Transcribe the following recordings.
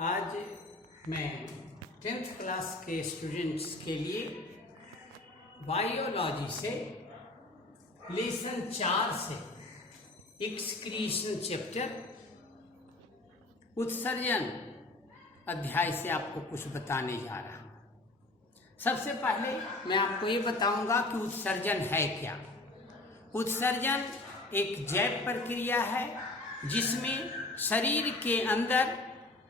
आज मैं 10th class के स्टूडेंट्स के लिए बायोलॉजी से लेसन 4 से एक्सक्रीशन चैप्टर उत्सर्जन अध्याय से आपको कुछ बताने जा रहा हूँ। सबसे पहले मैं आपको ये बताऊंगा कि उत्सर्जन है क्या। उत्सर्जन एक जैव प्रक्रिया है जिसमें शरीर के अंदर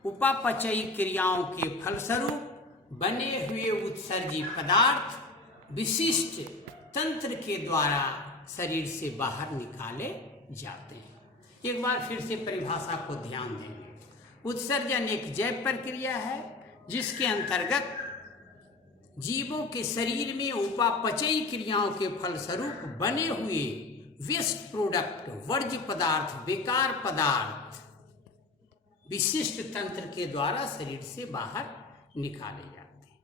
उपापचयी क्रियाओं के फलस्वरूप बने हुए उत्सर्जी पदार्थ विशिष्ट तंत्र के द्वारा शरीर से बाहर निकाले जाते हैं। एक बार फिर से परिभाषा को ध्यान देंगे। उत्सर्जन एक जैव प्रक्रिया है जिसके अंतर्गत जीवों के शरीर में उपापचयी क्रियाओं के फलस्वरूप बने हुए वेस्ट प्रोडक्ट, वर्ज्य पदार्थ, बेकार पदार्थ विशिष्ट तंत्र के द्वारा शरीर से बाहर निकाले जाते हैं।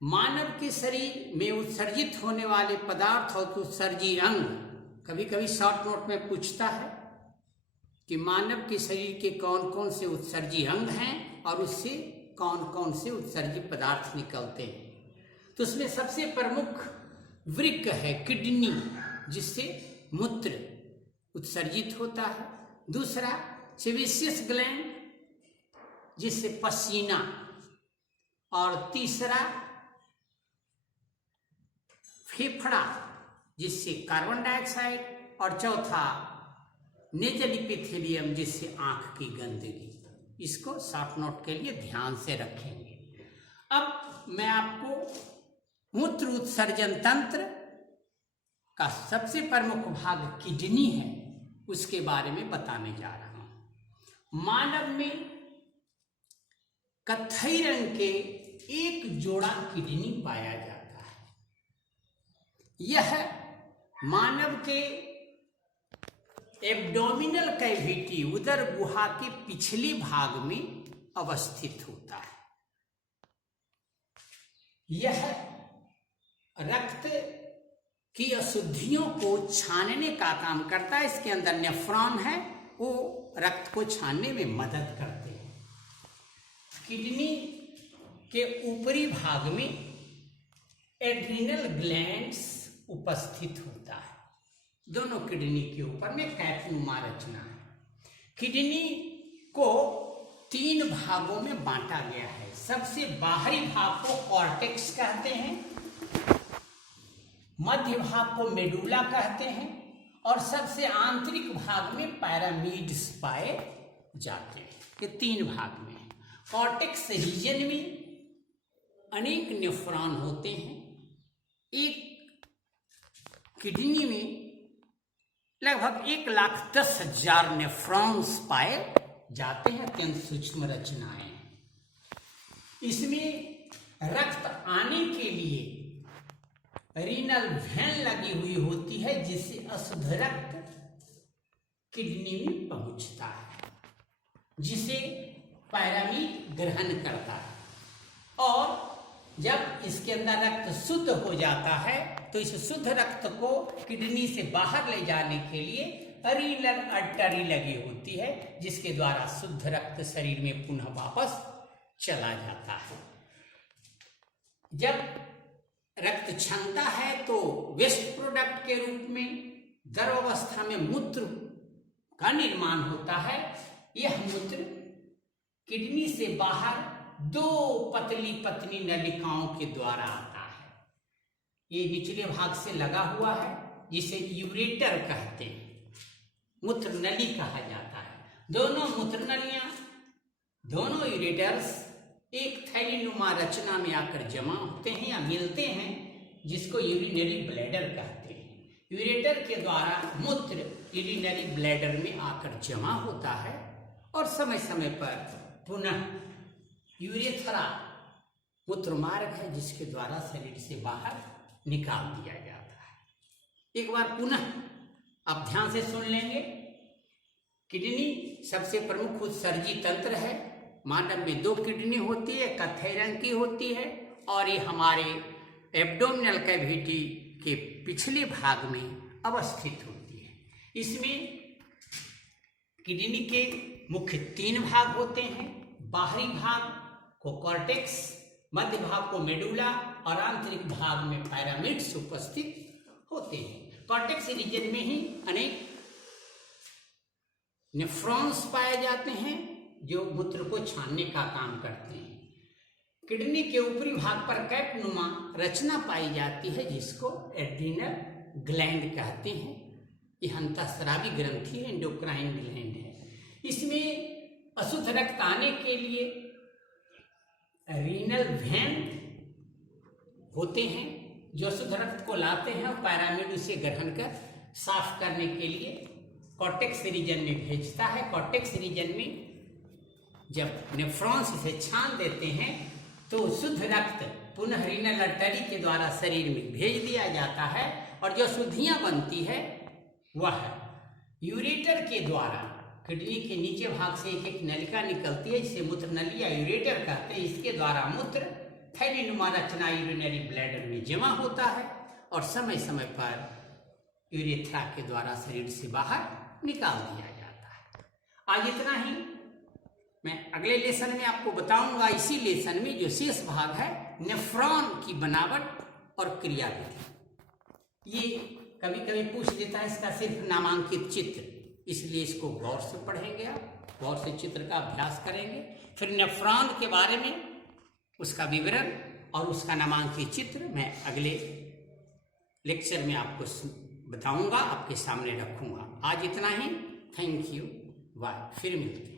मानव के शरीर में उत्सर्जित होने वाले पदार्थ और उत्सर्जी अंग कभी कभी शॉर्ट नोट में पूछता है कि मानव के शरीर के कौन कौन से उत्सर्जी अंग हैं और उससे कौन कौन से उत्सर्जी पदार्थ निकलते हैं। तो उसमें सबसे प्रमुख वृक्क है, किडनी, जिससे मूत्र उत्सर्जित होता है। दूसरा सेबेशियस ग्लैंड, जिससे पसीना, और तीसरा फेफड़ा, जिससे कार्बन डाइऑक्साइड, और चौथा नेजल इपिथेलियम, जिससे आंख की गंदगी। इसको शॉर्ट नोट के लिए ध्यान से रखेंगे। अब मैं आपको मूत्र उत्सर्जन तंत्र का सबसे प्रमुख भाग किडनी है, उसके बारे में बताने जा रहा हूं। मानव में कत्थई रंग के एक जोड़ा किडनी पाया जाता है। यह मानव के एब्डोमिनल कैविटी, उदर गुहा के पिछले भाग में अवस्थित होता है। यह रक्त की अशुद्धियों को छानने का काम करता है। इसके अंदर नेफ्रॉन है, वो रक्त को छानने में मदद करते हैं। किडनी के ऊपरी भाग में एड्रिनल ग्लैंड्स उपस्थित होता है। दोनों किडनी के ऊपर में कैपनुमा रचना है। किडनी को 3 भागों में बांटा गया है। सबसे बाहरी भाग को कॉर्टेक्स कहते हैं, मध्य भाग को मेडुला कहते हैं, और सबसे आंतरिक भाग में पैरामिड्स पाए जाते हैं। ये 3 भाग में है। कॉर्टेक्स रीजन में अनेक नेफ्रॉन होते हैं। एक किडनी में लगभग 1,10,000 नेफ्रॉन्स पाए जाते हैं। अत्यंत सूक्ष्म रचनाएं। इसमें रक्त आने के लिए रीनल वेन लगी हुई होती है, जिससे अशुद्ध रक्त किडनी में पहुंचता है, जिसे पैरामिड ग्रहण करता है। और जब इसके अंदर रक्त शुद्ध हो जाता है तो इस शुद्ध रक्त को किडनी से बाहर ले जाने के लिए रीनल आर्टरी लगी होती है, जिसके द्वारा शुद्ध रक्त शरीर में पुनः वापस चला जाता है। जब रक्त क्षमता है तो वेस्ट प्रोडक्ट के रूप में गर्भावस्था में मूत्र का निर्माण होता है। यह मूत्र किडनी से बाहर 2 पतली पतली नलिकाओं के द्वारा आता है। ये निचले भाग से लगा हुआ है, जिसे यूरेटर कहते हैं, मूत्र नली कहा जाता है। दोनों मूत्र नलियां, दोनों यूरेटर्स एक थैलीनुमा रचना में आकर जमा होते हैं या मिलते हैं, जिसको यूरिनरी ब्लैडर कहते हैं। यूरेटर के द्वारा मूत्र यूरिनरी ब्लैडर में आकर जमा होता है और समय समय पर पुनः यूरेथ्रा मूत्र मार्ग है, जिसके द्वारा शरीर से बाहर निकाल दिया जाता है। एक बार पुनः आप ध्यान से सुन लेंगे। किडनी सबसे प्रमुख उत्सर्जी तंत्र है। मानव में 2 किडनी होती है, कत्थई रंग की होती है, और ये हमारे एब्डोमिनल कैविटी के पिछले भाग में अवस्थित होती है। इसमें किडनी के मुख्य 3 भाग होते हैं। बाहरी भाग को कॉर्टेक्स, मध्य भाग को मेडुला और आंतरिक भाग में पिरामिड्स उपस्थित होते हैं। कॉर्टेक्स रीजन में ही अनेक नेफ्रॉन्स पाए जाते हैं जो मूत्र को छानने का काम करते हैं। किडनी के ऊपरी भाग पर कैप नुमा रचना पाई जाती है जिसको एड्रीनल ग्लैंड कहते हैं। यह अंतःस्रावी ग्रंथि है, एंडोक्राइन ग्लैंड है। इसमें अशुद्ध रक्त आने के लिए रीनल वेन होते हैं जो अशुद्ध रक्त को लाते हैं और पिरामिड उसे ग्रहण कर साफ करने के लिए कॉर्टेक्स रीजन में भेजता है। कॉर्टेक्स रीजन में जब नेफ्रॉन्स इसे छान देते हैं तो शुद्ध रक्त पुनः रीनल आर्टरी के द्वारा शरीर में भेज दिया जाता है और जो शुद्धियां बनती है वह यूरेटर के द्वारा, किडनी के नीचे भाग से एक एक नलिका निकलती है जिसे मूत्र नली या यूरेटर कहते हैं। इसके द्वारा मूत्र थैलीनुमा रचना यूरिनरी ब्लैडर में जमा होता है और समय समय पर यूरेथ्रा के द्वारा शरीर से बाहर निकाल दिया जाता है। आज इतना ही। मैं अगले लेसन में आपको बताऊंगा इसी लेसन में जो शेष भाग है नेफ्रॉन की बनावट और क्रियाविधि। ये कभी कभी पूछ देता है इसका सिर्फ नामांकित चित्र, इसलिए इसको गौर से पढ़ेंगे, आप गौर से चित्र का अभ्यास करेंगे। फिर नेफ्रॉन के बारे में उसका विवरण और उसका नामांकित चित्र मैं अगले लेक्चर में आपको बताऊंगा, आपके सामने रखूंगा। आज इतना ही। Thank you, bye. फिर मिलते हैं।